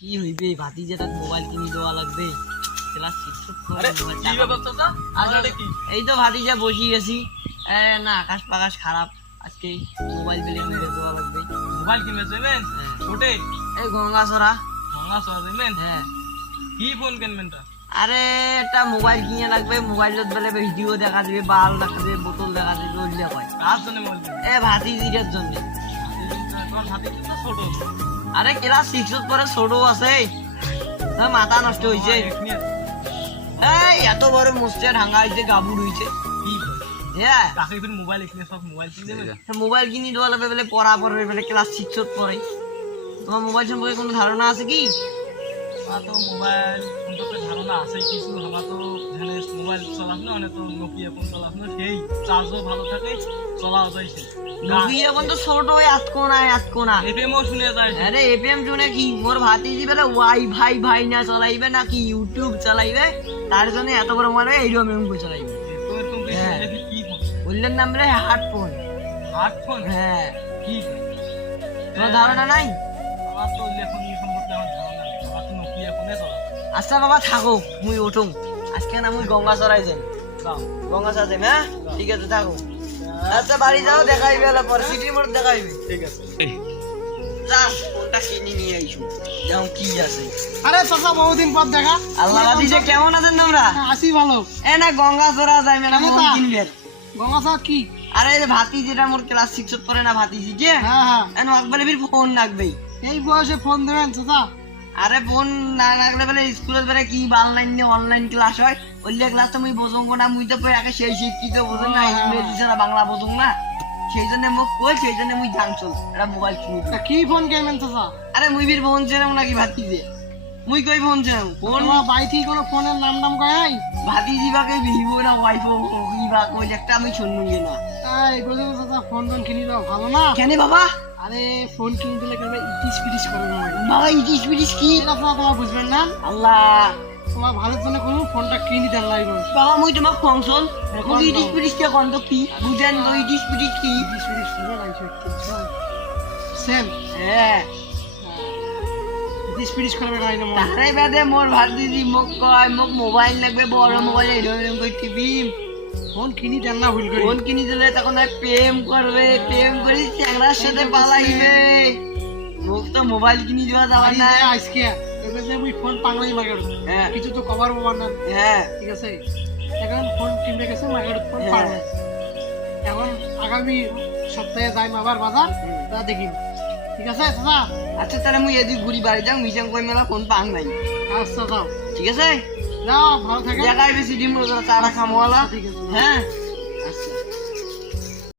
কি হইবে ভাতিজাটা মোবাইল কিনে দেওয়া লাগবে ক্লাস 6 আরে কি ব্যাপার চাচা আরে কি এই তো ভাতিজা বসি গেছি না আকাশ পাকাশ খারাপ আজকে মোবাইল পেলে কিনে দেওয়া লাগবে মোবাইল কিনবে যাবেন ছোটে এই গঙ্গাছড়া ভাঙা সরা যাবেন হ্যাঁ কি ফোন কিনবেনটা আরে একটা মোবাইল কিনে লাগবে মোবাইলত বলে ভিডিও দেখা দিবে বাল দেখা দিবে বোতল দেখা দিবে ওইলে কয় কার জন্য মোবাইল এ ভাতিজিটার জন্য তোর হাতে তো ছোট আরে ক্লাস 6 পরে ছোট আছে মাথা নষ্ট হইছে এই এত বড় মুস্তে ঢাঙ্গা হইছে গাবুর হইছে কি হ্যাঁ কাকে তুমি মোবাইল কিনে সব মোবাইল কিনে দেবেন মোবাইল কিনে দেওয়া লাগবে বলে পড়া পড়বে বলে ক্লাস 6 পরে তোমার মোবাইল সম্পর্কে কোনো ধারণা আছে কি আমার তো মোবাইল সম্পর্কে ধারণা আছে কিছু আমার তো এখানে মোবাইল চালানো মানে তো নোকিয়া ফোন চালানো সেই চার্জও ভালো থাকে চলাও যায় সে নোকিয়া ফোন তো ছোট আতকোনা এফএমও শুনে যায় আরে এফএম শুনে কি মোর ভাতিজি বলে ওয়াইফাই ভাই না চালাইবে নাকি ইউটিউব চালাইবে তার জন্য এত বড় মোবাইল এইরকম এরকম করে চালাইবে তুমি কি ফোন বললেন নাম রে হার্টফোন স্মার্টফোন হ্যাঁ কি তোমার ধারণা নাই আমার তো লেখন সম্পর্কে আমার ধারণা নেই আমার তো নোকিয়া ফোনে চলা আচ্ছা বাবা থাকো মুই উঠুম আজকে না মুই গঙ্গাচড়াই যাই যাও গঙ্গাচড়া যাই হ্যাঁ ঠিক আছে থাকো আচ্ছা বাড়ি যাও দেখাইবে পর সিটির মধ্যে দেখাইবে ঠিক আছে যা ফোনটা কিনে নিয়ে আইসু যেমন কি আছে আরে চাচা বহুদিন পর দেখা আল্লাহ দিছে কেমন আছেন তোমরা আসি ভালো এ না গঙ্গাচড়া যাই মেলা কেন ফোন তা? কিনবে গঙ্গা কি আরে ভাতি যেটা মোর ক্লাস 6 পড়ে না ভাতিজি যে হ্যাঁ হ্যাঁ এন একবারে ফির ফোন লাগবেই এই বয়সে ফোন দেবেন চাচা আরে ফোন না লাগলে বলে স্কুলের বেরে কি অনলাইন ক্লাস হয় ওইলে ক্লাস তো মুই বুঝুম না মুই তো পরে আগে সেই শিক্ষিত বুঝুম না ইংরেজি ছাড়া বাংলা বুঝুম না সেই জন্য মোক কই সেই জন্য মুই জানছল এটা মোবাইল কিনি তা কি ফোন কিনবেন চাচা আরে মুই বীর ফোন ছিলাম নাকি ভাতিজি মুই কই ফোন ছিলাম ফোন তোমার বাড়িতে কোনো ফোনের নাম কয় নাই ভাতিজি বাকে ভিভো না ওয়াইফো কি বা কই একটা আমি শুনুন না এই বুঝে চাচা ফোন কিনি দাও ভালো না কেন বাবা আরে ফোন কিনে দিলে কেন ইটিস পিটিস করে না বাবা ইটিস পিটিস কি এটা তোমার বুঝবেন না আল্লাহ তোমার ভালোর জন্য কোনো ফোনটা কিনে দেন লাগবে বাবা মুই তোমাক ফাংশন এখন মুই ইটিস পিটিস কে কোন তো কি বুঝেন তো ইটিস পিটিস কি ইটিস পিটিস শুনে লাগছে সেম হ্যাঁ ইটিস পিটিস করবে না মনে তারে বাদে মোর ভাতিজি মোক কয় মোক মোবাইল লাগবে বড় মোবাইল এরকম কই টিভি ফোন কিনি দেন না ভুল করে ফোন কিনি দিলে তখন আর প্রেম করবে প্রেম করি চ্যাংড়ার সাথে পালাইবে মোক তো মোবাইল কিনি দেওয়া যাবে না আজকে এবার যে মুই ফোন পাংলাই মার্কেট হ্যাঁ কিছু তো কভার পাবার না হ্যাঁ ঠিক আছে এখন ফোন কিনতে গেছে মার্কেট ফোন হ্যাঁ। পাওয়া এখন আগামী সপ্তাহে যাই আবার বাজার তা দেখি ঠিক আছে চাচা আচ্ছা তাহলে মুই এদিক ঘুরি বাড়ি যাও মিশাং কই মেলা ফোন পাং নাই আচ্ছা যাও ঠিক আছে যাও ভালো থাকে দেখাইবে সিডি মোর চারা খামওয়ালা ঠিক আছে হ্যাঁ আচ্ছা